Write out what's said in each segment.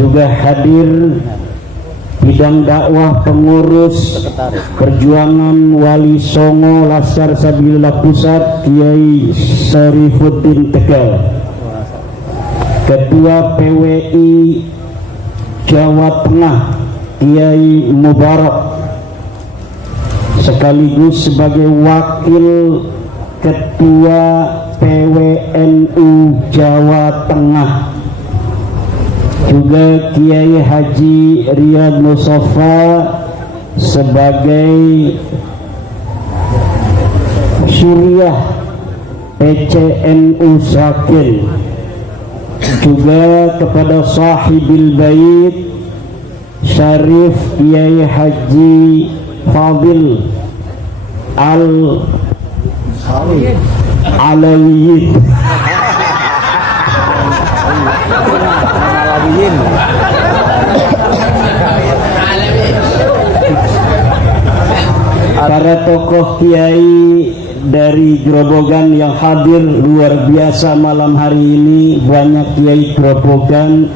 Juga hadir bidang dakwah pengurus perjuangan Wali Songo Laskar Sabilillah Pusat Kiai Syarifuddin Tegal, Ketua PWI Jawa Tengah Kiai Mubarak, sekaligus sebagai wakil Ketua PWNU Jawa Tengah, juga Kiai Haji Riyad Mustafa sebagai Suriah PCNU Sakil, juga kepada sahibil bait Syarif Kiai Haji Fadil Alawiyin para tokoh kiai dari Grobogan yang hadir luar biasa malam hari ini. Banyak kiai Grobogan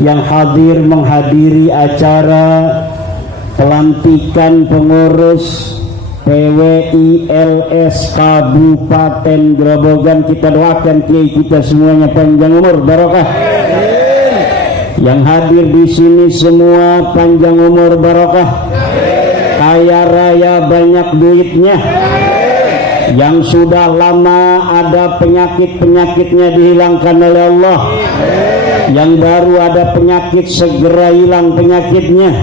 yang hadir menghadiri acara pelantikan pengurus PWI LS Kabupaten Grobogan. Kita doakan kiai kita semuanya panjang umur barokah. Yang hadir di sini semua panjang umur barokah, kaya raya banyak duitnya. Yang sudah lama ada penyakit-penyakitnya dihilangkan oleh Allah. Yang baru ada penyakit segera hilang penyakitnya.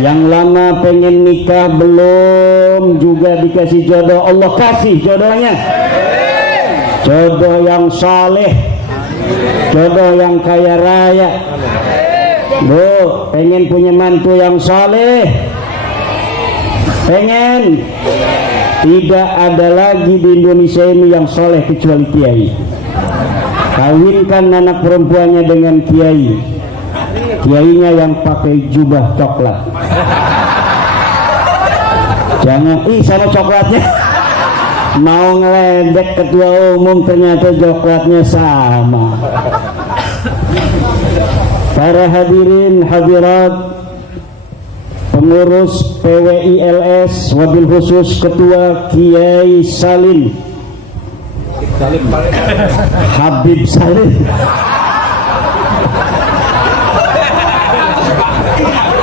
Yang lama pengen nikah belum juga dikasih jodoh, Allah kasih jodohnya. Jodoh yang saleh, jodoh yang kaya raya. Bu, pengen punya mantu yang saleh? Pengen? Tidak ada lagi di Indonesia ini yang soleh kecuali kiai. Kawinkan anak perempuannya dengan kiai. Kiainya yang pakai jubah coklat. Jangan, sana coklatnya. Mau ngeledek ketua umum ternyata coklatnya sama. Para hadirin hadirat, pengurus PWI LS, wabil khusus Ketua Kiai Salim Habib Salim,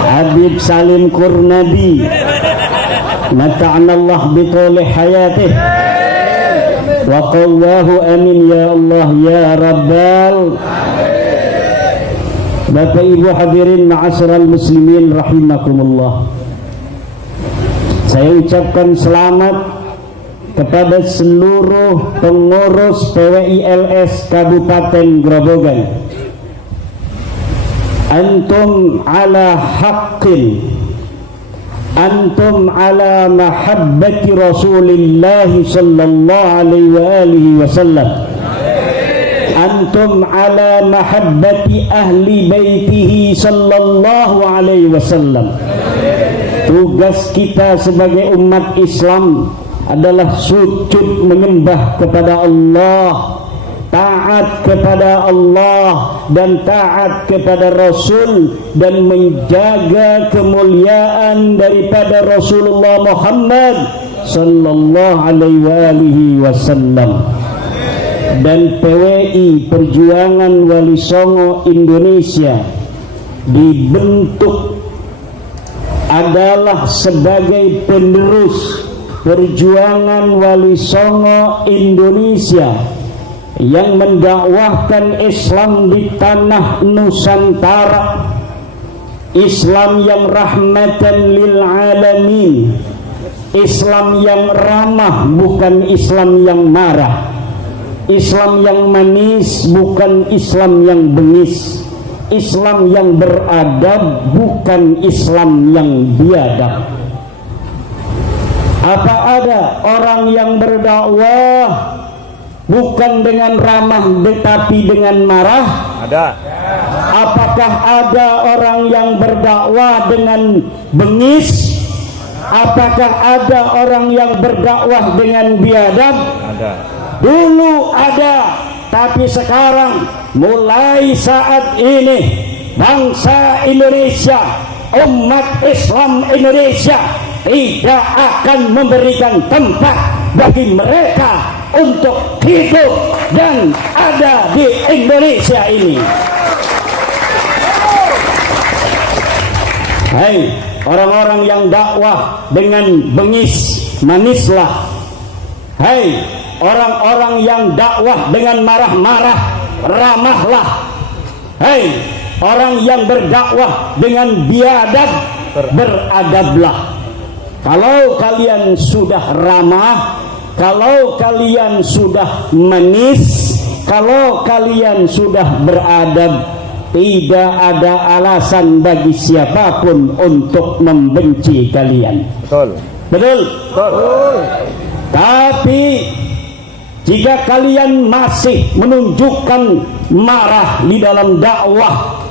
Habib Salim Kurnabi, mata'anallah bitoleh hayatih wa qawwahu amin ya Allah ya Rabbal. Bapak Ibu hadirin ma'asyiral muslimin rahimakumullah. Saya ucapkan selamat kepada seluruh pengurus PWI LS Kabupaten Grobogan. Antum ala haqqin, antum ala mahabbati Rasulillah sallallahu alaihi wa alihi wasallam. Antum ala mahabbati ahli baitihi sallallahu alaihi wasallam. Tugas kita sebagai umat Islam adalah sujud menyembah kepada Allah, taat kepada Allah dan taat kepada Rasul, dan menjaga kemuliaan daripada Rasulullah Muhammad sallallahu alaihi wasallam. Dan PWI Perjuangan Wali Songo Indonesia dibentuk adalah sebagai penerus perjuangan Wali Songo Indonesia yang mendakwahkan Islam di tanah Nusantara, Islam yang rahmatan lil alamin, Islam yang ramah bukan Islam yang marah, Islam yang manis bukan Islam yang bengis, Islam yang beradab bukan Islam yang biadab. Apa ada orang yang berdakwah bukan dengan ramah tetapi dengan marah? Ada. Apakah ada orang yang berdakwah dengan bengis? Apakah ada orang yang berdakwah dengan biadab? Ada. Dulu ada, tapi sekarang mulai saat ini bangsa Indonesia, umat Islam Indonesia tidak akan memberikan tempat bagi mereka untuk hidup dan ada di Indonesia ini. Hai orang-orang yang dakwah dengan bengis, manislah. Hai orang-orang yang dakwah dengan marah-marah, ramahlah. Hai orang yang berdakwah dengan biadab, beradablah. Kalau kalian sudah ramah, kalau kalian sudah manis, kalau kalian sudah beradab, tidak ada alasan bagi siapapun untuk membenci kalian. Betul. Betul. Betul. Tapi jika kalian masih menunjukkan marah di dalam dakwah,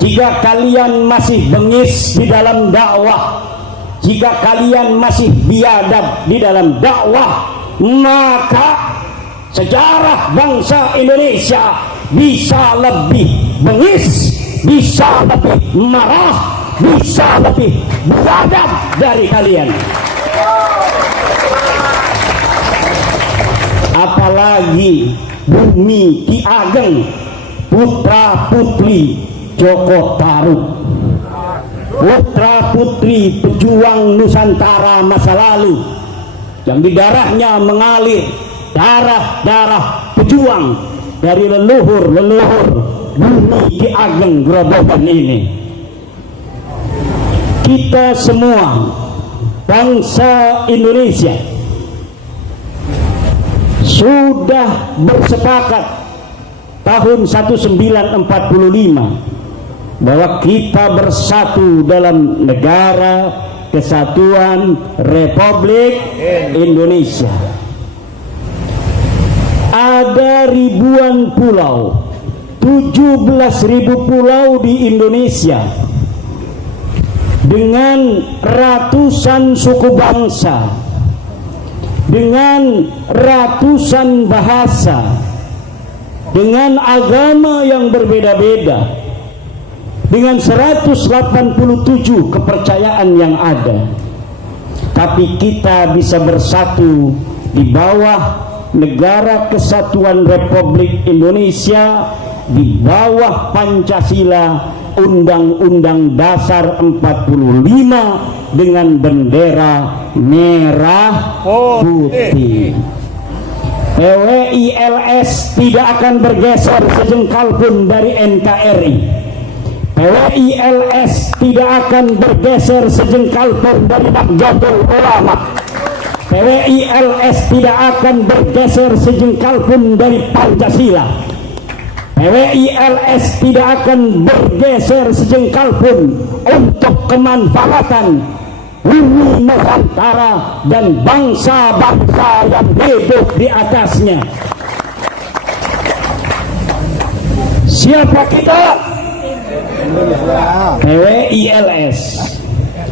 jika kalian masih bengis di dalam dakwah, jika kalian masih biadab di dalam dakwah, maka sejarah bangsa Indonesia bisa lebih bengis, bisa lebih marah, bisa lebih beradab dari kalian. Apalagi Bumi Ki Ageng, putra putri Joko Tarub, putra putri pejuang Nusantara masa lalu, yang di darahnya mengalir darah-darah pejuang dari leluhur-leluhur Bumi Ki Ageng Grobogan ini. Kita semua bangsa Indonesia sudah bersepakat tahun 1945 bahwa kita bersatu dalam negara kesatuan Republik Indonesia. Ada ribuan pulau, 17.000 pulau di Indonesia, dengan ratusan suku bangsa, dengan ratusan bahasa, dengan agama yang berbeda-beda, dengan 187 kepercayaan yang ada. Tapi kita bisa bersatu di bawah Negara Kesatuan Republik Indonesia, di bawah Pancasila, Undang-Undang Dasar 45, dengan bendera merah putih. PWILS tidak akan bergeser sejengkal pun dari NKRI. PWILS tidak akan bergeser sejengkal pun dari Nahdlatul Ulama. PWILS tidak akan bergeser sejengkal pun dari Pancasila. PWILS tidak akan bergeser sejengkal pun untuk kemanfaatan bumi Nusantara dan bangsa-bangsa yang hidup di atasnya. Siapa kita? PWILS.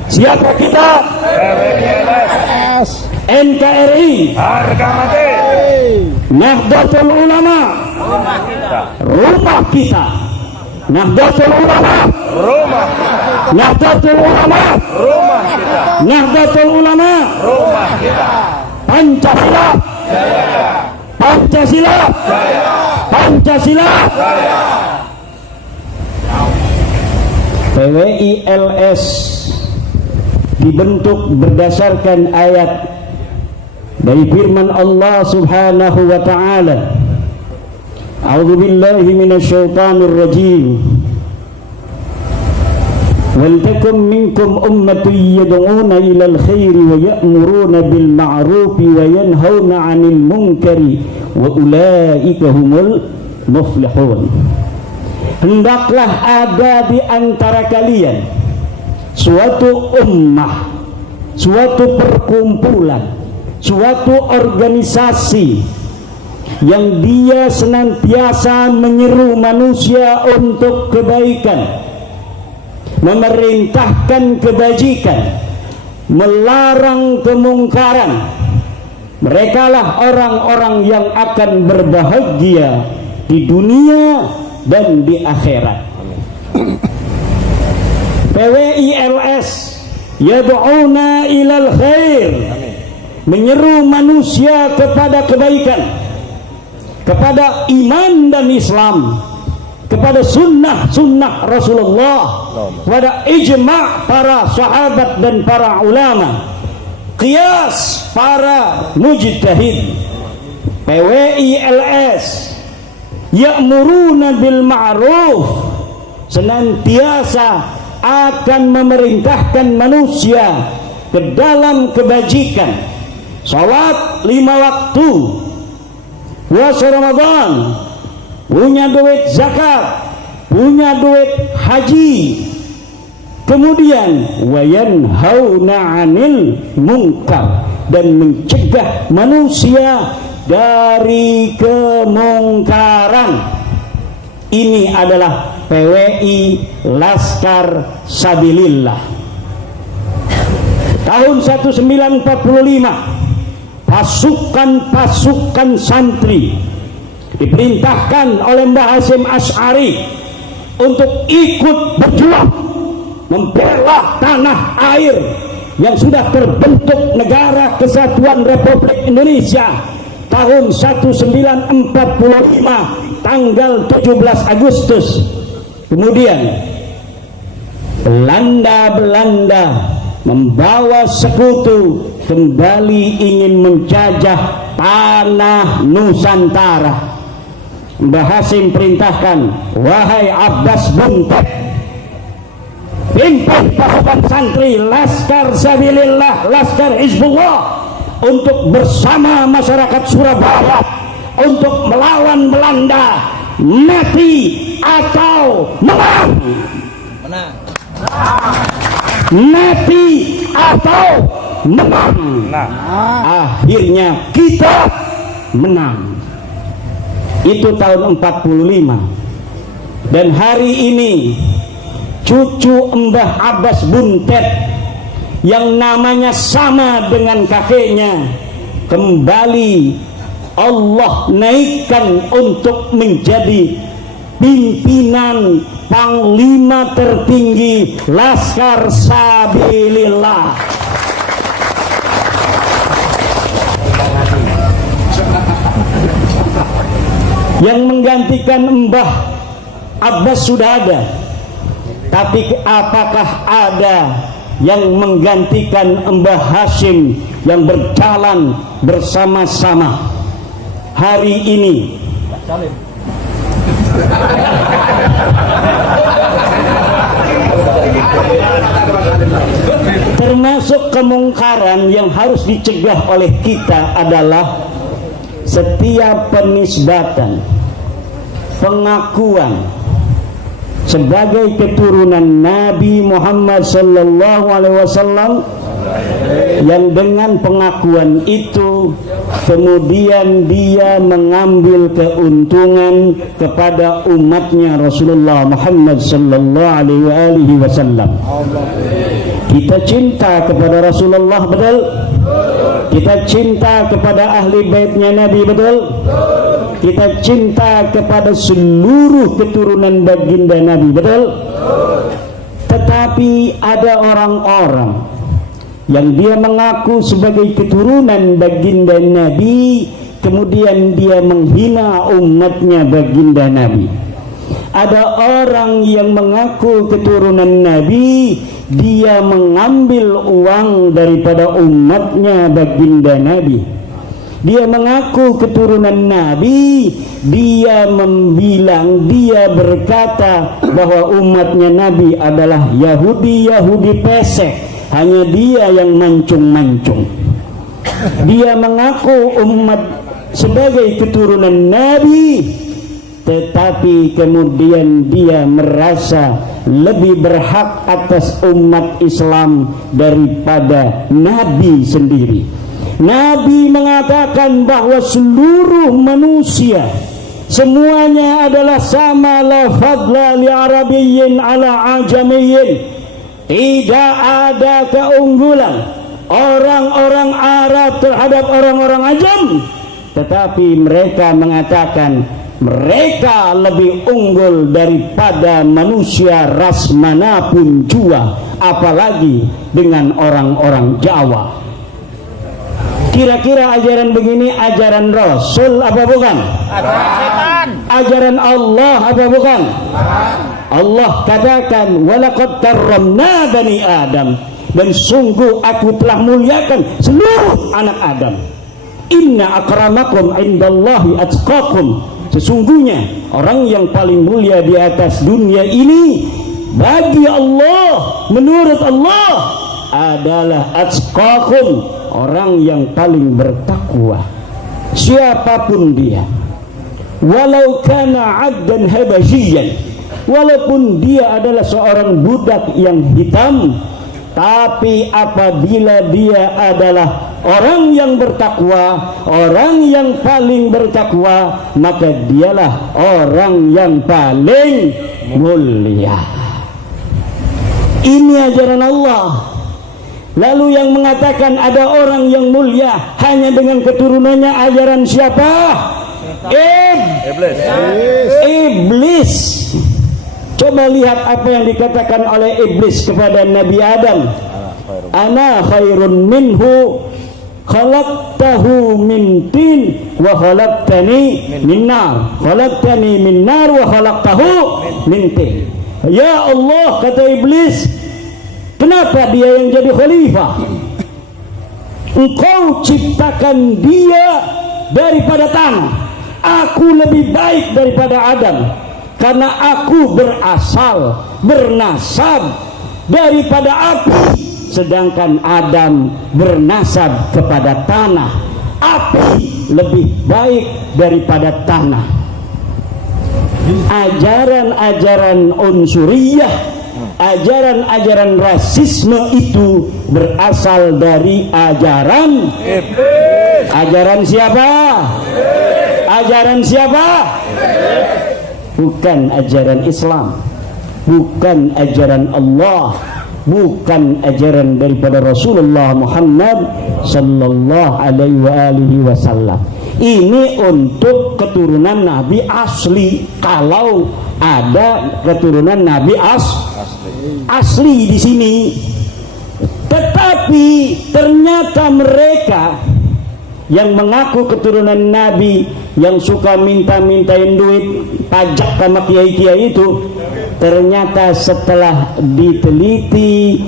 Siapa kita? PWILS. NKRI. Harga mati. Nahdlatul Ulama. Rumah kita. Rumah kita. Nahdlatul Ulama. Rumah kita. Nahdlatul Ulama. Rumah kita. Nahdlatul Ulama. Rumah kita. Pancasila. Jaya. Pancasila. Jaya. Pancasila. Jaya. PWILS dibentuk berdasarkan ayat dari firman Allah Subhanahu wa taala. A'udzu billahi minasyaitonir rajim. Wal takum minkum ummatun yad'una ilal khairi wa ya'muruna bil ma'rufi wa yanhauna 'anil munkari wa ulaika humul muflihun. Hendaklah ada di antara kalian suatu ummah, suatu perkumpulan, suatu organisasi yang dia senantiasa menyeru manusia untuk kebaikan, memerintahkan kebajikan, melarang kemungkaran. Merekalah orang-orang yang akan berbahagia di dunia dan di akhirat. PWILS yad'una ilal khair, menyeru manusia kepada kebaikan, kepada iman dan Islam, kepada sunnah Rasulullah, kepada ijma' para sahabat dan para ulama, qiyas para mujtahid. PWILS ya'muruna bil ma'ruf, senantiasa akan memerintahkan manusia ke dalam kebajikan, salat 5 waktu, puasa Ramadan, punya duit zakat, punya duit haji, kemudian wayanhauna 'anil munkar, dan mencegah manusia dari kemungkaran. Ini adalah PWI Laskar Sabilillah. Tahun 1945 pasukan santri diperintahkan oleh Mbah Hasyim Asy'ari untuk ikut berjuang membela tanah air yang sudah terbentuk Negara Kesatuan Republik Indonesia tahun 1945 tanggal 17 Agustus. Kemudian Belanda membawa sekutu kembali ingin menjajah tanah Nusantara. Mbah Hasyim perintahkan, wahai Abbas Buntet, pimpin pasukan santri Laskar Sabilillah, Laskar Hizbullah, untuk bersama masyarakat Surabaya untuk melawan Belanda, mati atau menang. Mati atau menang. Akhirnya kita menang. Itu tahun 45. Dan hari ini cucu Mbah Abbas Buntet yang namanya sama dengan kakeknya kembali Allah naikkan untuk menjadi pimpinan panglima tertinggi Laskar Sabilillah. Yang menggantikan Mbah Abbas sudah ada, tapi apakah ada yang menggantikan Mbah Hasyim yang berjalan bersama-sama hari ini? Termasuk kemungkaran yang harus dicegah oleh kita adalah setiap penisbatan, pengakuan sebagai keturunan Nabi Muhammad sallallahu alaihi wasallam, yang dengan pengakuan itu kemudian dia mengambil keuntungan kepada umatnya Rasulullah Muhammad sallallahu alaihi wasallam. Kita cinta kepada Rasulullah, betul? Kita cinta kepada ahli baitnya Nabi, betul? Kita cinta kepada seluruh keturunan baginda Nabi, betul? Tetapi ada orang-orang yang dia mengaku sebagai keturunan baginda Nabi, kemudian dia menghina umatnya baginda Nabi. Ada orang yang mengaku keturunan Nabi, dia mengambil uang daripada umatnya baginda Nabi. Dia mengaku keturunan Nabi, dia berkata bahwa umatnya Nabi adalah Yahudi pesek, hanya dia yang mancung-mancung. Dia mengaku umat sebagai keturunan Nabi, tetapi kemudian dia merasa lebih berhak atas umat Islam daripada Nabi sendiri. Nabi mengatakan bahwa seluruh manusia semuanya adalah sama, la fadla li arabiyyin ala ajamiyyin. Tidak ada keunggulan orang-orang Arab terhadap orang-orang ajam, tetapi mereka mengatakan mereka lebih unggul daripada manusia ras manapun jua, apalagi dengan orang-orang Jawa. Kira-kira ajaran begini ajaran Rasul apa bukan? Ajaran setan. Ajaran Allah apa bukan? Allah katakan walaqad karramna bani Adam, dan sungguh aku telah muliakan seluruh anak Adam. Inna akramakum indallahi atqakum, sesungguhnya orang yang paling mulia di atas dunia ini bagi Allah, menurut Allah, adalah atqakum, orang yang paling bertakwa. Siapapun dia, walau kana 'abdan habasyian, walaupun dia adalah seorang budak yang hitam, tapi apabila dia adalah orang yang bertakwa, orang yang paling bertakwa, maka dialah orang yang paling mulia. Ini ajaran Allah. Lalu yang mengatakan ada orang yang mulia hanya dengan keturunannya, ajaran siapa? Iblis. Coba lihat apa yang dikatakan oleh iblis kepada Nabi Adam. Ana khairun minhu, khalaqtahu min tin wa khalaqtani min nar. Khalaqtani min nar wa khalaqtahu min tin. Ya Allah, kata iblis, kenapa dia yang jadi khalifah? Engkau ciptakan dia daripada tanah. Aku lebih baik daripada Adam, karena aku berasal, bernasab daripada api, sedangkan Adam bernasab kepada tanah. Api lebih baik daripada tanah. Ajaran-ajaran unsuriyah, ajaran-ajaran rasisme itu berasal dari ajaran iblis. Ajaran siapa? Ajaran siapa? Bukan ajaran Islam, bukan ajaran Allah, bukan ajaran daripada Rasulullah Muhammad sallallahu alaihi wasallam. Ini untuk keturunan Nabi asli. Kalau ada keturunan Nabi asli di sini, tetapi ternyata mereka yang mengaku keturunan Nabi, yang suka minta-mintain duit pajak sama kiai-kiai itu, ternyata setelah diteliti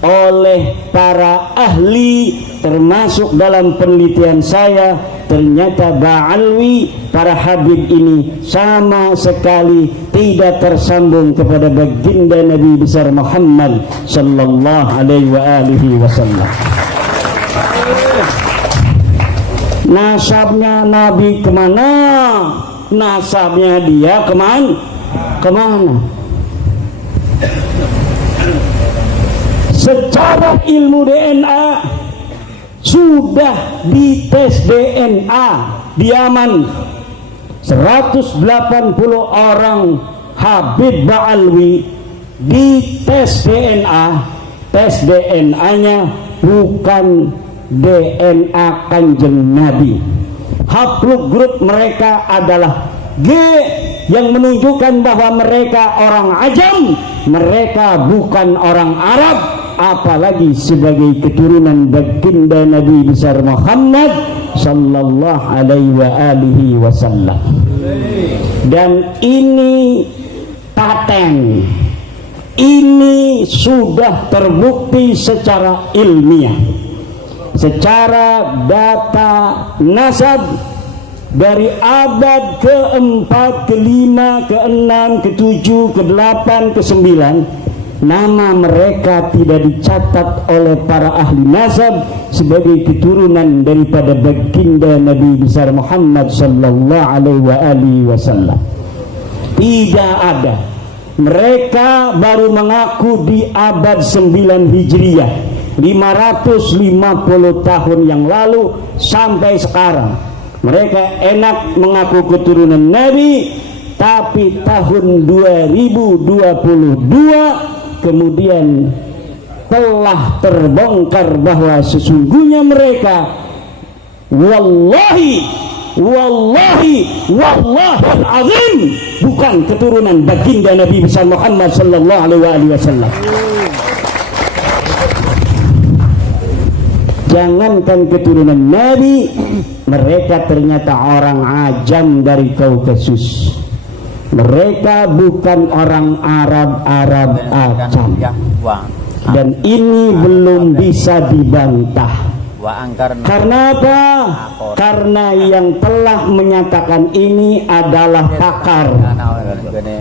oleh para ahli, termasuk dalam penelitian saya, ternyata Ba'alwi, para habib ini sama sekali tidak tersambung kepada baginda Nabi besar Muhammad sallallahu alaihi wasallam. Nasabnya Nabi kemana? Nasabnya dia kemana? Secara ilmu DNA sudah dites DNA di Yaman, 180 orang Habib Ba'alwi dites DNA. Tes DNA-nya bukan DNA Kanjeng Nabi. Haplug grup mereka adalah G, yang menunjukkan bahwa mereka orang ajam, mereka bukan orang Arab, apalagi sebagai keturunan baginda Nabi besar Muhammad sallallahu alaihi wasallam. Dan ini paten, ini sudah terbukti secara ilmiah, secara data nasab dari abad ke-4, ke-5, ke-6, ke-7, ke-8, ke-9. Nama mereka tidak dicatat oleh para ahli nasab sebagai keturunan daripada baginda Nabi besar Muhammad sallallahu alaihi wasallam. Tidak ada. Mereka baru mengaku di abad 9 Hijriah, 550 tahun yang lalu sampai sekarang. Mereka enak mengaku keturunan Nabi, tapi tahun 2022 kemudian telah terbongkar bahwa sesungguhnya mereka wallahi wallahi wallahul azim, bukan keturunan baginda Nabi besar Muhammad sallallahu alaihi wasallam. Jangankan keturunan Nabi, mereka ternyata orang ajam dari Kaukasus. Mereka bukan orang Arab ajam. Dan ini belum bisa dibantah. Karena apa? Karena yang telah menyatakan ini adalah pakar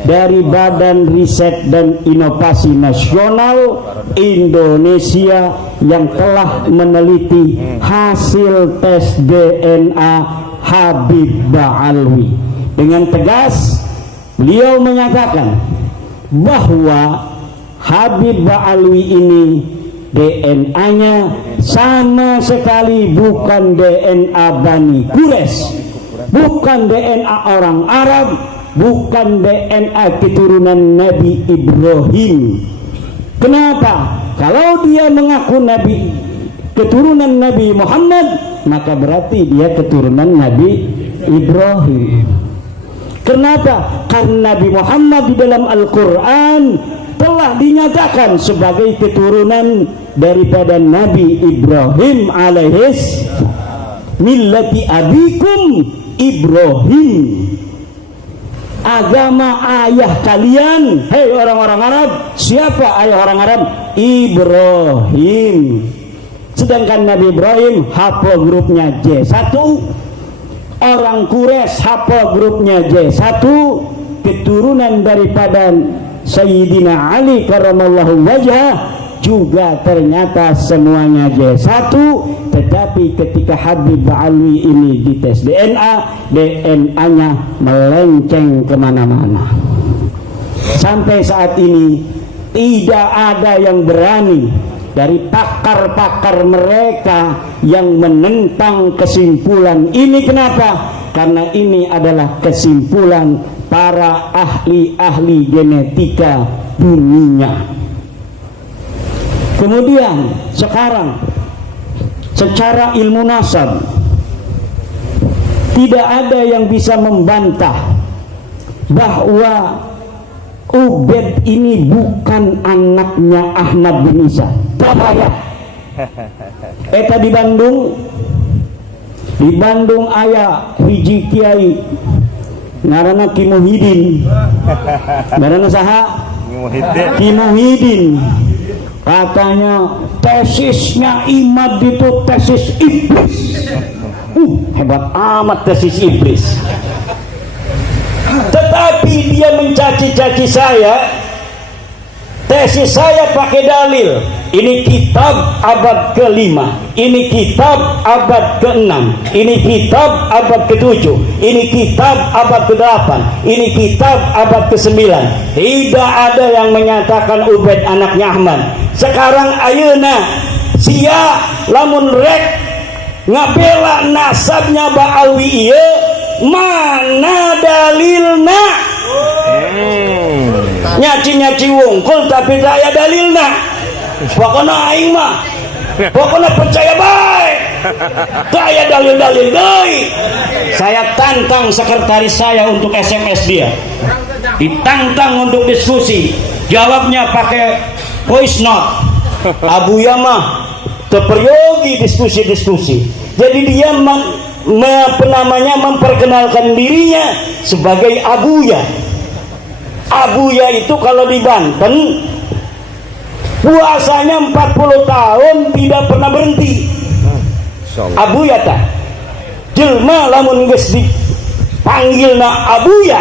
dari Badan Riset dan Inovasi Nasional Indonesia yang telah meneliti hasil tes DNA Habib Ba'alwi. Dengan tegas beliau menyatakan bahwa Habib Ba'alwi ini DNA-nya sama sekali bukan DNA Bani Quraisy, bukan DNA orang Arab, bukan DNA keturunan Nabi Ibrahim. Kenapa? Kalau dia mengaku Nabi, keturunan Nabi Muhammad, maka berarti dia keturunan Nabi Ibrahim. Kenapa? Karena Nabi Muhammad di dalam Al-Quran telah dinyatakan sebagai keturunan daripada Nabi Ibrahim alaihis millati abikum Ibrahim, agama ayah kalian. Hei orang-orang Arab, siapa ayah orang Arab? Ibrahim. Sedangkan Nabi Ibrahim haplogrupnya J1, orang Quraisy haplogrupnya J1, keturunan daripada Sayyidina Ali karramallahu wajhah juga ternyata semuanya J1. Tetapi ketika Habib Ba'alwi ini dites DNA-nya melenceng kemana-mana. Sampai saat ini tidak ada yang berani dari pakar-pakar mereka yang menentang kesimpulan ini. Kenapa? Karena ini adalah kesimpulan para ahli-ahli genetika dunia. Kemudian sekarang secara ilmu nasab tidak ada yang bisa membantah bahwa Ubed ini bukan anaknya Ahmad bin Isa. Tabaya. Eta di Bandung aya hiji kiai ngaranna Ki Muhyiddin. Ngaranna saha? Ki Muhyiddin. Katanya tesisnya Imad itu tesis iblis. Hebat amat tesis iblis. Tetapi dia mencaci-caci saya. Tesis saya pakai dalil. Ini kitab abad ke-5, ini kitab abad ke-6, ini kitab abad ke-7, ini kitab abad ke-8, ini kitab abad ke-9. Tidak ada yang menyatakan Ubed anaknya Ahmad. Sekarang ayeuna sia lamun rek ngabela nasabnya Ba'alwi ieu, mana dalilna? Nyaci-nyaci wungkul tapi tak aya dalilna. Pokoknya aing mah pokoknya percaya baik, tak aya dalil-dalil deui. Saya tantang sekretaris saya untuk SMS dia, ditantang untuk diskusi, jawabnya pakai voice note. Abuya mah terperyogi diskusi-diskusi. Jadi dia memperkenalkan dirinya sebagai Abuya. Abuya itu kalau di Banten puasanya 40 tahun tidak pernah berhenti. Abuya tak jelma lamun geus dipanggilna Abuya,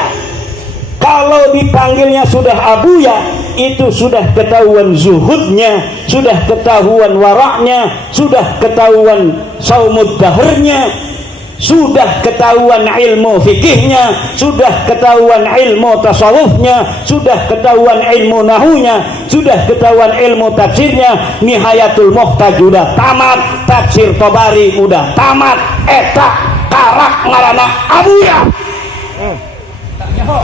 kalau dipanggilnya sudah Abuya, itu sudah ketahuan zuhudnya, sudah ketahuan waraknya, sudah ketahuan saumud dahrnya, sudah ketahuan ilmu fikihnya, sudah ketahuan ilmu tasawufnya, sudah ketahuan ilmu nahunya, sudah ketahuan ilmu tafsirnya. Nihayatul Muhtaj udah tamat, tafsir Tabari udah tamat, eta karak ngaranna Abuya.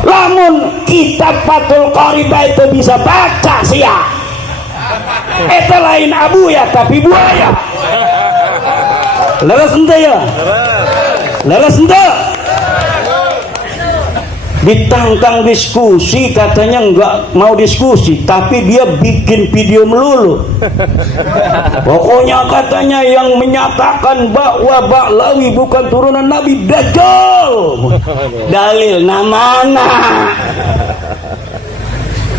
Lamun kitab Fathul Qoribah itu bisa baca sia, eta lain Abuya tapi buaya. Leres ente ya. Leres enggak? Ditantang diskusi, katanya nggak mau diskusi, tapi dia bikin video melulu. Pokoknya katanya yang menyatakan bahwa Ba'lawi bukan turunan Nabi Dajjal. Dalil namana.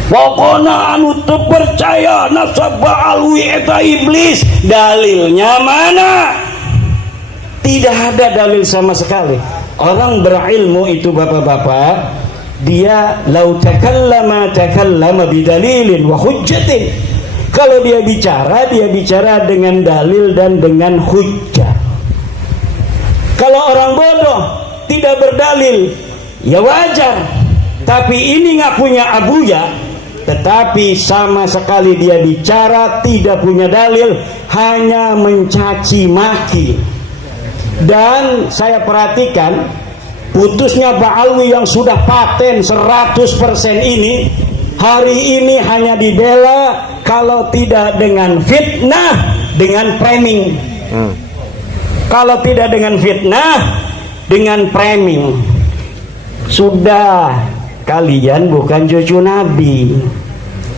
Pokoknya anu teu percaya nasab Ba'lawi eta iblis. Dalilnya mana? Tidak ada dalil sama sekali. Orang berilmu itu bapak-bapak, dia lau takallama bidalilin wa hujjatin. Kalau dia bicara dengan dalil dan dengan hujjah. Kalau orang bodoh tidak berdalil, ya wajar. Tapi ini nggak punya abuya, tetapi sama sekali dia bicara tidak punya dalil, hanya mencaci maki. Dan saya perhatikan putusnya Ba'lawi yang sudah paten 100% ini, hari ini hanya dibela kalau tidak dengan fitnah, dengan framing. Kalau tidak dengan fitnah, dengan framing. Sudah, kalian bukan cucu Nabi.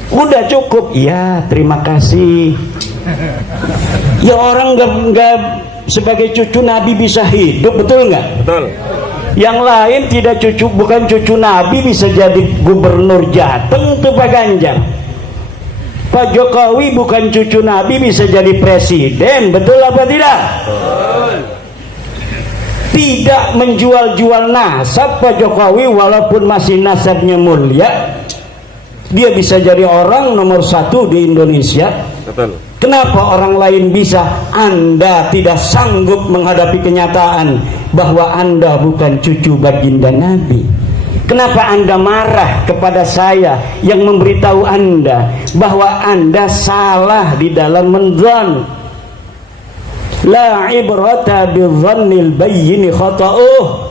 Udah cukup. Ya, terima kasih. Ya orang nggak sebagai cucu Nabi bisa hidup, betul nggak? Betul. Yang lain tidak bukan cucu Nabi bisa jadi gubernur Jateng tuh Pak Ganjar. Pak Jokowi bukan cucu Nabi bisa jadi presiden, betul apa tidak? Betul. Tidak menjual-jual nasab Pak Jokowi walaupun masih nasabnya mulia, dia bisa jadi orang nomor 1 di Indonesia. Betul. Kenapa orang lain bisa, Anda tidak sanggup menghadapi kenyataan bahwa Anda bukan cucu baginda Nabi? Kenapa Anda marah kepada saya yang memberitahu Anda bahwa Anda salah di dalam menzon? La ibrata bidzannil bayyin khata'uh.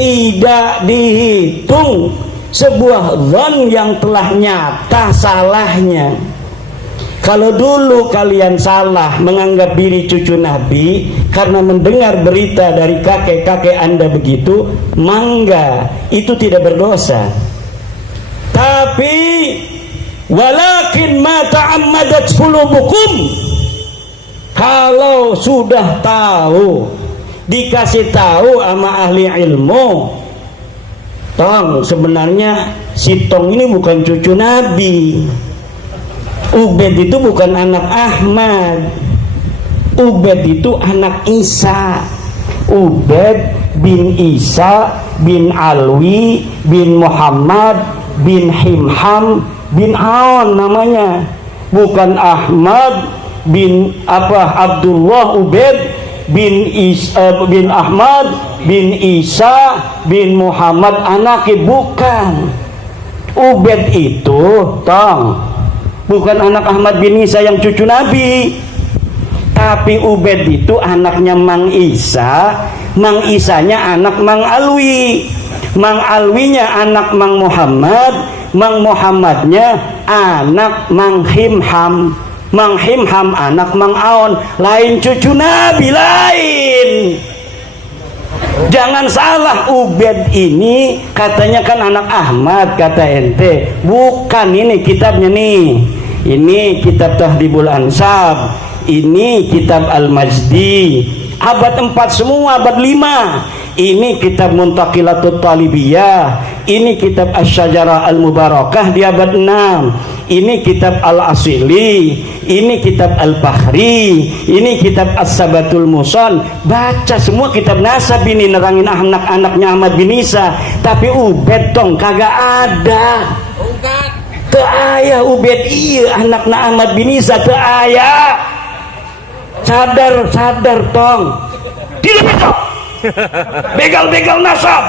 Tidak dihitung sebuah zon yang telah nyata salahnya. Kalau dulu kalian salah menganggap diri cucu Nabi karena mendengar berita dari kakek-kakek Anda begitu, mangga, itu tidak berdosa. Tapi walakin ma ta'ammadat qulubukum, kalau sudah tahu, dikasih tahu sama ahli ilmu, tong sebenarnya si Tong ini bukan cucu Nabi. Ubed itu bukan anak Ahmad. Ubed itu anak Isa. Ubed bin Isa bin Alwi bin Muhammad bin Himham bin Aon namanya. Bukan Ahmad bin Abdullah Ubed bin bin Ahmad bin Isa bin Muhammad anaknya, bukan. Ubed itu tong bukan anak Ahmad bin Isa yang cucu Nabi, tapi Ubed itu anaknya Mang Isa. Mang Isanya anak Mang Alwi. Mang Alwinya anak Mang Muhammad. Mang Muhammadnya anak Mang Himham. Mang Himham anak Mang Aon. Lain cucu Nabi, lain. Jangan salah, Ubed ini katanya kan anak Ahmad, kata ente. Bukan, ini kitabnya nih. Ini kitab Tahdhibul Ansab. Ini kitab Al-Majdi. Abad 4 semua, abad 5. Ini kitab Muntaqilatut Talibiyah. Ini kitab Asy-Syajarah Al-Mubarakah di abad 6. Ini kitab Al-Asili, ini kitab Al-Bahri, ini kitab As-Sabatul Muson. Baca semua kitab nasab ini, nerangin anak-anaknya Ahmad bin Isa. Tapi Ubed tong kagak ada. Teu aya Ubed iya anakna Ahmad bin Isa, teu aya. Sadar tong. Tidak betul. Begal-begal nasab.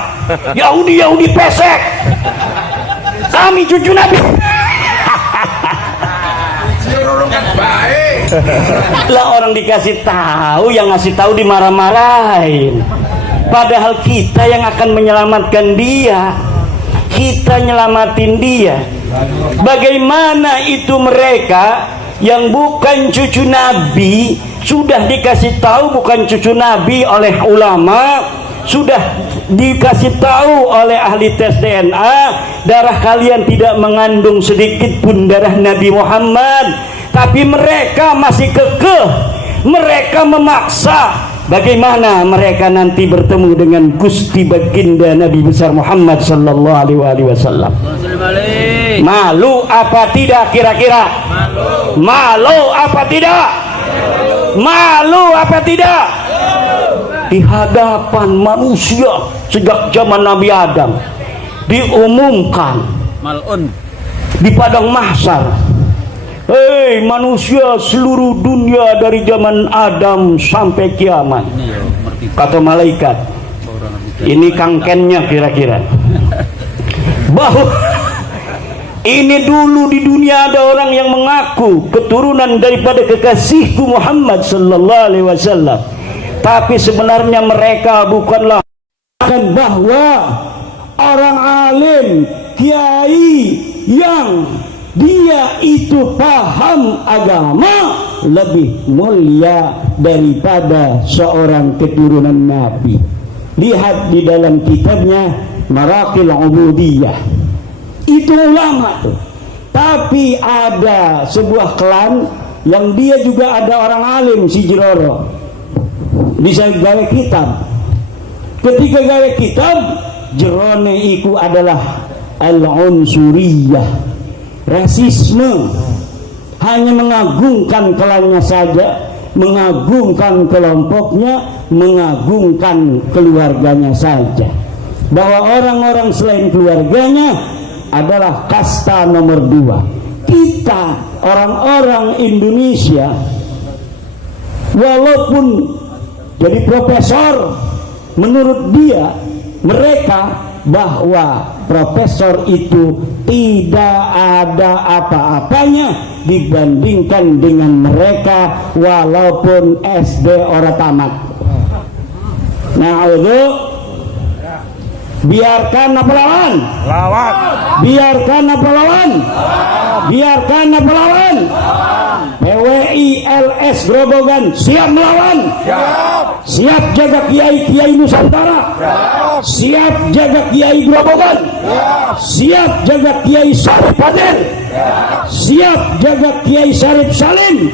Yahudi pesek. Kami cucu Nabi. Lah orang dikasih tahu, yang ngasih tahu dimarah-marahin. Padahal kita yang akan menyelamatkan dia, kita nyelamatin dia. Bagaimana itu mereka yang bukan cucu Nabi sudah dikasih tahu bukan cucu Nabi oleh ulama, sudah dikasih tahu oleh ahli tes DNA, darah kalian tidak mengandung sedikit pun darah Nabi Muhammad, tapi mereka masih kekeh, mereka memaksa. Bagaimana mereka nanti bertemu dengan Gusti Baginda Nabi besar Muhammad sallallahu alaihi wasallam? Malu apa tidak kira-kira? Malu apa tidak? Malu apa tidak? Di hadapan manusia sejak zaman Nabi Adam diumumkan mal'un di padang mahsyar. Hei manusia seluruh dunia dari zaman Adam sampai kiamat, kata malaikat, ini kangkennya kira-kira, bahwa ini dulu di dunia ada orang yang mengaku keturunan daripada kekasihku Muhammad sallallahu alaihi wasallam, tapi sebenarnya mereka bukanlah, bahwa orang alim, kiai yang dia itu paham agama lebih mulia daripada seorang keturunan Nabi. Lihat di dalam kitabnya Maraqil Ubudiyah, itu ulama tuh. Tapi ada sebuah klan yang dia juga ada orang alim, si Jiroro, bisa gawe kitab. Ketika gawe kitab, jerone iku adalah al-unsuriyah, rasisme, hanya mengagungkan klannya saja, mengagungkan kelompoknya, mengagungkan keluarganya saja, bahwa orang-orang selain keluarganya adalah kasta nomor 2. Kita orang-orang Indonesia walaupun jadi profesor, menurut dia, mereka, bahwa profesor itu tidak ada apa-apanya dibandingkan dengan mereka walaupun SD ora tamat. Nah, itu biarkan apa lawan? Lawan. Biarkan apa lawan? Biarkan apa lawan? PWI LS Grobogan siap melawan. Siap jaga kiai-kiai Nusantara. Siap jaga kiai Grobogan. Siap jaga kiai Syarif Fadil. Siap jaga kiai Syarif Salim.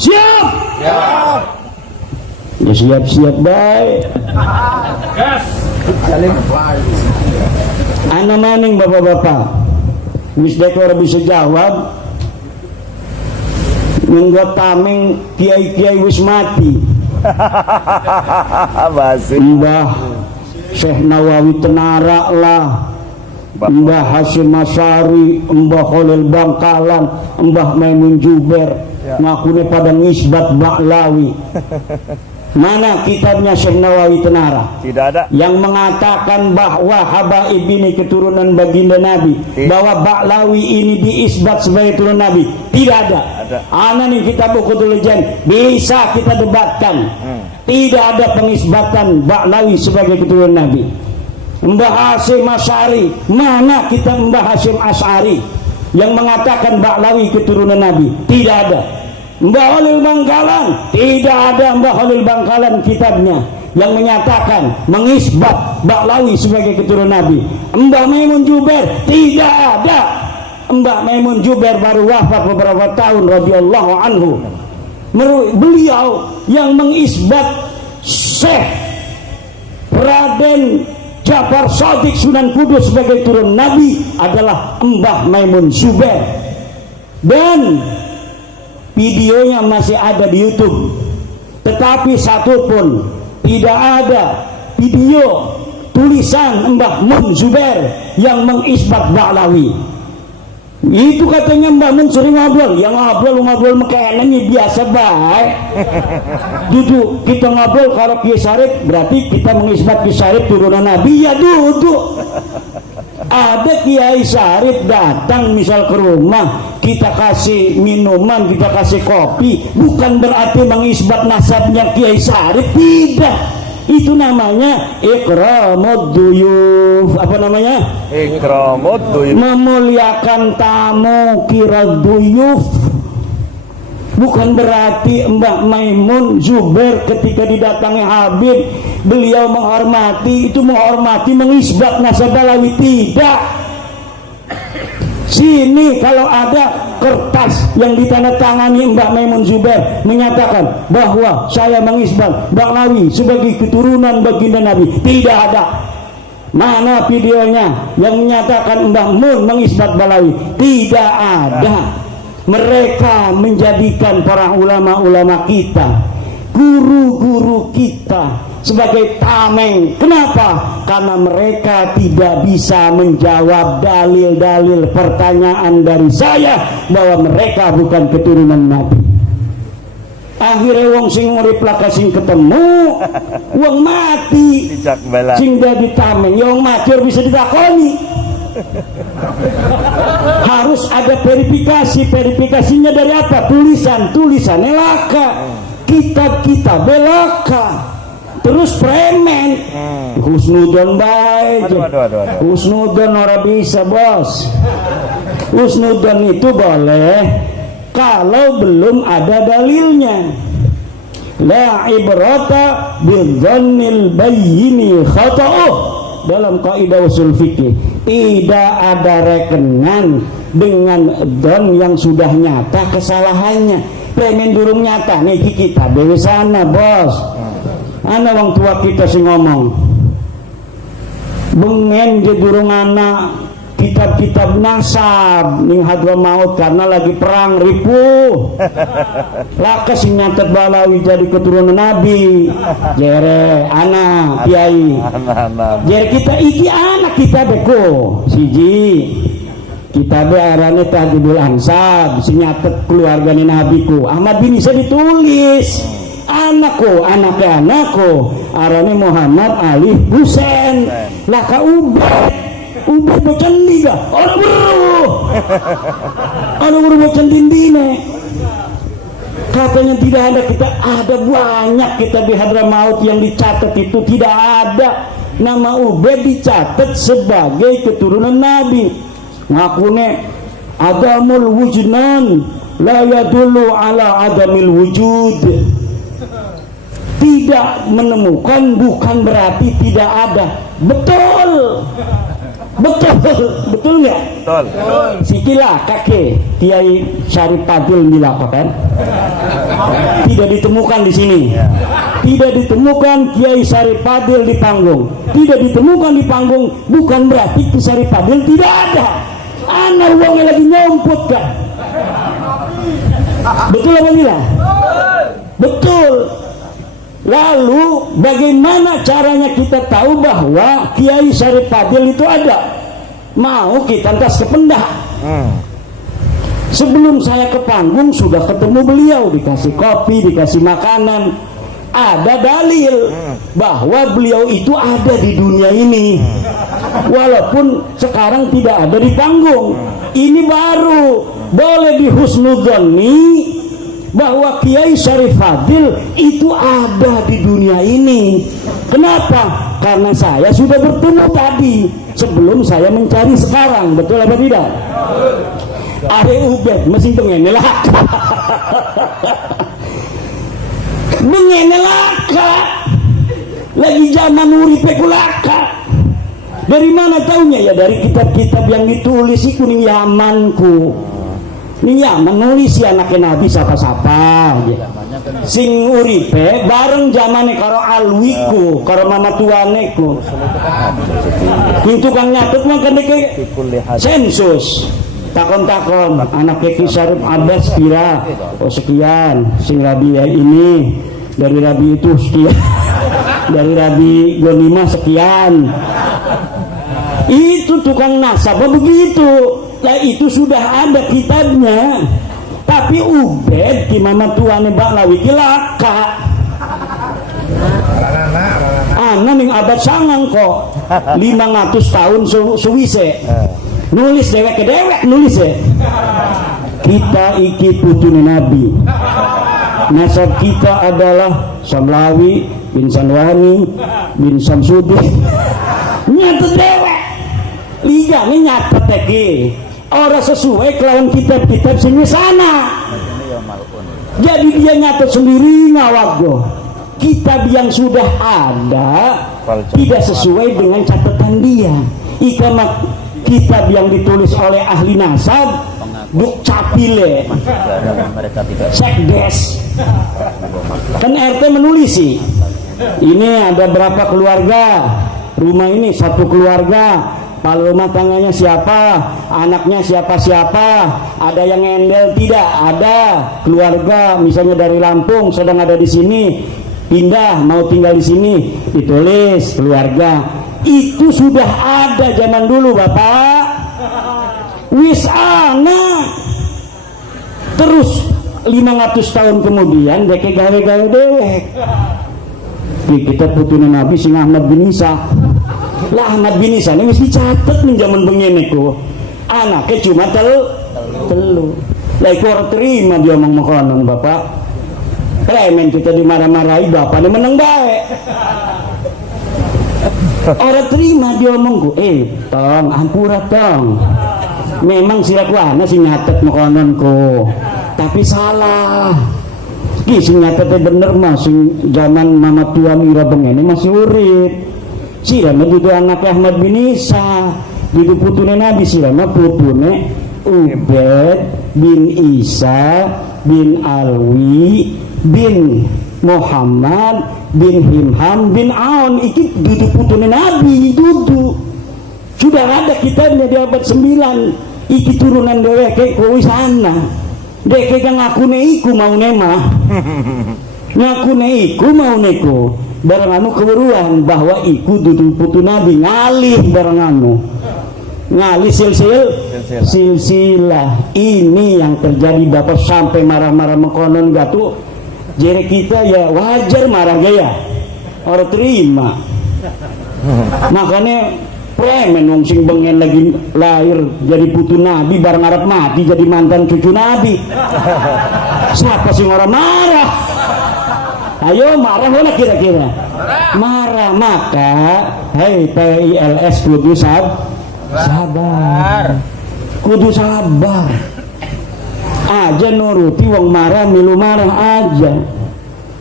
Siap. Ya siap-siap baik. Ana maning bapak-bapak, wis dekor bisa jawab. Nunggu tameng kiai-kiai wis mati. Mbah Syekh Nawawi Tenara lah, Mbah Hasyim Asy'ari, Mbah Khalil Bangkalan, Mbah Maimun Juber, ngakune pada nisbat Ba'lawi. Mana kitabnya Syekh Nawawi Tenara? Tidak ada. Yang mengatakan bahwa Habaib ini keturunan baginda Nabi, bahwa Ba'lawi ini diisbat sebagai keturunan Nabi. Tidak ada. Ana nih kitab Ukhutul Jan bisa kita debatkan. Tidak ada pengisbatan Ba'lawi sebagai keturunan Nabi. Mbah Hasyim Asy'ari, mana kita Mbah Hasyim Asy'ari yang mengatakan Ba'lawi keturunan Nabi? Tidak ada. Mbah Khalil Bangkalan, tidak ada Mbah Khalil Bangkalan kitabnya yang menyatakan mengisbat Ba'lawi sebagai keturunan Nabi. Mbah Maimun Juber, tidak ada. Mbah Maimun Juber baru wafat beberapa tahun radhiyallahu anhu. Beliau yang mengisbat Syekh Raden Ja'far Shadiq Sunan Kudus sebagai keturunan Nabi adalah Mbah Maimun Juber. Dan videonya masih ada di YouTube, tetapi satu pun tidak ada video tulisan Mbah Mun Zubair yang mengisbat Ba'lawi. Itu katanya Mbah Mun sering ngobrol, yang ngobrol mekenanya biasa baik. Duduk kita ngobrol kalau Kiai Syarif berarti kita mengisbat Kiai Syarif turunan Nabi, ya duduk. Ada Kiai Syarif datang misal ke rumah, kita kasih minuman, kita kasih kopi, bukan berarti mengisbat nasabnya Kiai Syarif, tidak. Itu namanya ikramud duyuf. Apa namanya? Ikramud duyuf. Memuliakan tamu, kira duyuf. Bukan berarti Mbak Maimun Zubair ketika didatangi Habib beliau menghormati, itu menghormati mengisbat nasab Balawi, tidak. Sini kalau ada kertas yang ditandatangani Mbak Maimun Zubair menyatakan bahwa saya mengisbat Balawi sebagai keturunan baginda Nabi, tidak ada. Mana videonya yang menyatakan Mbak Mun mengisbat Balawi? Tidak ada. Mereka menjadikan para ulama-ulama kita, guru-guru kita sebagai tameng. Kenapa? Karena mereka tidak bisa menjawab dalil-dalil pertanyaan dari saya bahwa mereka bukan keturunan Nabi. Akhirnya wong sing urip laka sing ketemu, wong mati sing dadi tameng, ya wong mati bisa ditakoni. Harus ada verifikasinya dari apa? Tulisannya laka, kitab belaka, terus premen. Husnudon baik, husnudon ora bisa bos. Husnudon itu boleh kalau belum ada dalilnya. La ibrata bidzannil bayyini khata'uh. Dalam kaidah usul fikih tidak ada rekenan dengan don yang sudah nyata kesalahannya. Premen durung nyata nih kita dewe sana bos. Ana wong tua kita sing ngomong bengen di durung ana kitab-kitab nasab ning Hadramaut karena lagi perang ripuh. Laka sing nyatet Balawi jadi keturunan Nabi. Jere anak kiai. Jere kita iki anak kita beko. Siji kitab arane Tahdidul Ansab sing nyatet keluargane Nabiku. Ahmad bin Isa ditulis. Anakku arane Muhammad Ali Husain. Laka Ubah bercandi gak? Orang buru bercandi dine. Katanya tidak ada, kita ada banyak kita di Hadramaut yang dicatat itu tidak ada nama Ubed dicatat sebagai keturunan Nabi. Ngakune adamul wujudnan la yadullu ala adamil wujud. Tidak menemukan bukan berarti tidak ada. Betul nggak? Betul. Sikilah kakek Kiai Syarif Fadil dilaporkan tidak ditemukan di sini. Tidak ditemukan Kiai Syarif Fadil di panggung. Tidak ditemukan di panggung bukan berarti Kiai Syarif Fadil tidak ada. Anak uangnya lagi nyomput kan? Betul apa tidak? Betul. Lalu bagaimana caranya kita tahu bahwa Kiai Syarif Fadil itu ada? Mau kita tas ke pendak. Sebelum saya ke panggung sudah ketemu beliau, dikasih kopi, dikasih makanan. Ada dalil bahwa beliau itu ada di dunia ini. Walaupun sekarang tidak ada di panggung. Ini baru boleh dihusnudzoni bahwa Kiai Syarif Fadil itu ada di dunia ini. Kenapa? Karena saya sudah bertemu tadi sebelum saya mencari sekarang. Betul apa tidak? Are Ubed masih bengenelak. Bengenelaka. Lagi zaman uripe kulaka. Dari mana taunya? Ya dari kitab-kitab yang ditulis itu ning Yamanku. Ning Yaman nulis si anaknya Nabi siapa-siapa aja. Sing uripe bareng zamane karo alwiku, karo mama tuaneku. Pintu kang nyatet mah kendeke sensus. Takon-takon anak Ki Syarif Abbas pira? Oh sekian. Sing Rabi ini dari Rabi itu sekian. Dari Rabi Gonima sekian. Itu tukang nasab begitu. Nah itu sudah ada kitabnya. Tapi Ubed di mama tuane Balawi ki laka. Ana ning abad sangang kok 500 tahun suwise. Nulis dewek ke dewek nulis ya. Kita iki putune Nabi. Nasab kita adalah Samlawi bin Sanwani bin Samsudin. Nyatet dewek. Liga ini nyatet lagi. Orang sesuai kelawan kitab-kitab sini sana. Jadi dia nyatet sendiri ngawago. Kitab yang sudah ada tidak sesuai dengan catatan dia. Ikamat kitab yang ditulis oleh ahli nasab duk capile sekdes kan RT menulis sih, ini ada berapa keluarga, rumah ini satu keluarga, kalau rumah tangganya siapa, anaknya siapa-siapa, ada yang ngendel tidak, ada keluarga misalnya dari Lampung sedang ada di sini, pindah mau tinggal di sini, ditulis keluarga. Itu sudah ada zaman dulu Bapak. Wis ana. Terus 500 tahun kemudian deke gawe-gawe dewek. Kita putuhin Nabi sing Ahmad bin Isa. Lah Ahmad bin Isa ini wis dicatet nih zaman begini ku. Anaknya cuma telu. Lah iku ora terima dia omong makanan Bapak. Premen kita dimarah-marahi bapaknya meneng bae. Orang terima dia omongku, tong, ampura tong. Memang si aku anak si nyatet makananku, tapi salah. Ki si nyatetnya bener mah, sing zaman mama tua Mira bengene masih urip. Si lama itu anak Ahmad bin Isa, itu putune Nabi si lama putune Ubaid bin Isa bin Alwi bin Muhammad bin Himham bin Aun. Iki duduk putune Nabi duduk. Sudah ada kitabnya di abad 9. Iki turunan dheweke kowe sana. Deke kang ngakune iku maune mah. Ngakune iku maune ku. Barang anu keweruhan bahwa iku duduk putu Nabi ngalih barang anu. Ngalih silsilah. Ini yang terjadi Bapak sampai marah-marah mengkonon gatu. Jadi kita ya wajar marah gaya orang terima. Makanya premen wong sing bengen lagi lahir jadi putu Nabi bareng Arab mati jadi mantan cucu Nabi. Siapa sih orang marah? Ayo marah mana kira-kira? Marah maka hei PILS kudu sabar. Kudu sabar. Aja nuruti wong marah milu marah aja,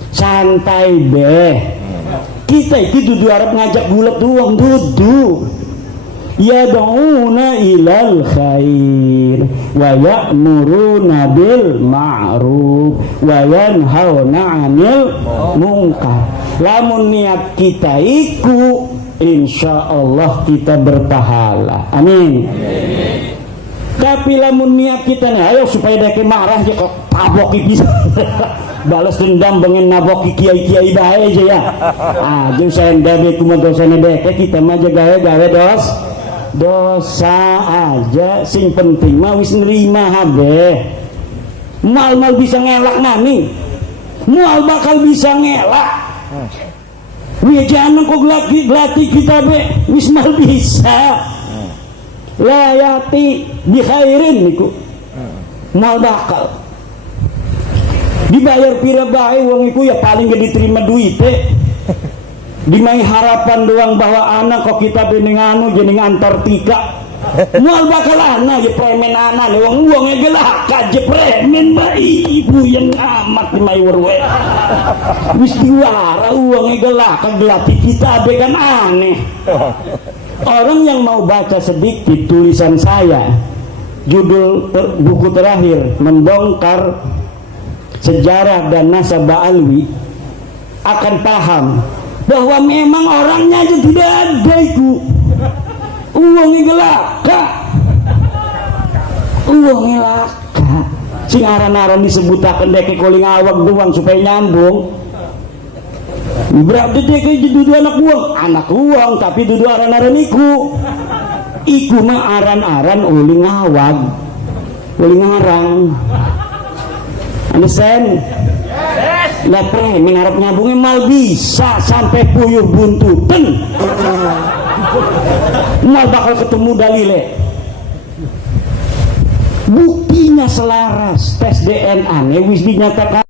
santai deh. Kita itu dudu Arab ngajak gulat doang dudu. Ya da'una ilal khair wa ya'muruna bil ma'ruf wa yanhauna 'anil munkar. Lamun niat kita iku insyaallah kita berpahala. Amin. Tapi lamun niat kita nih, ayo supaya deke marah ya kok taboki bisa. Balas dendam pengen naboki kiai-kiai bae aja ya. Jeung senda be kumaha dosana deke kita mah gawe dosa aja, sing penting mah wis nerima habe. Mal bisa ngelak mami. Mal bakal bisa ngelak. Wih jangan kok glati kita be wis mal bisa. Layati bi khairin niku mal bakal dibayar pira bae wong iku ya paling gak diterima duit dimai harapan doang bahwa anak kok kita bening anu jeneng Antartika mal bakal anak ya premen anak wong-wongnya gelak aja premen bae ibu yang amat dimai werwe wis diwara wongnya gelak gelati kita be kan aneh. Orang yang mau baca sedikit tulisan saya, judul buku terakhir membongkar sejarah dan nasab Alwi, akan paham bahwa memang orangnya aja tidak ada itu. Uangnya gelaka, uangnya laka. Sing aran-aran disebutakan deke koling awak doang supaya nyambung. Berarti dia kayak dudu anak uang tapi dudu aran-aran iku mah aran-aran uling ngawag uling ngarang understand? Lah premen harap nyambungnya mal bisa sampai puyuh buntutan mal bakal ketemu dalile buktinya selaras tes DNA wis dinyatakan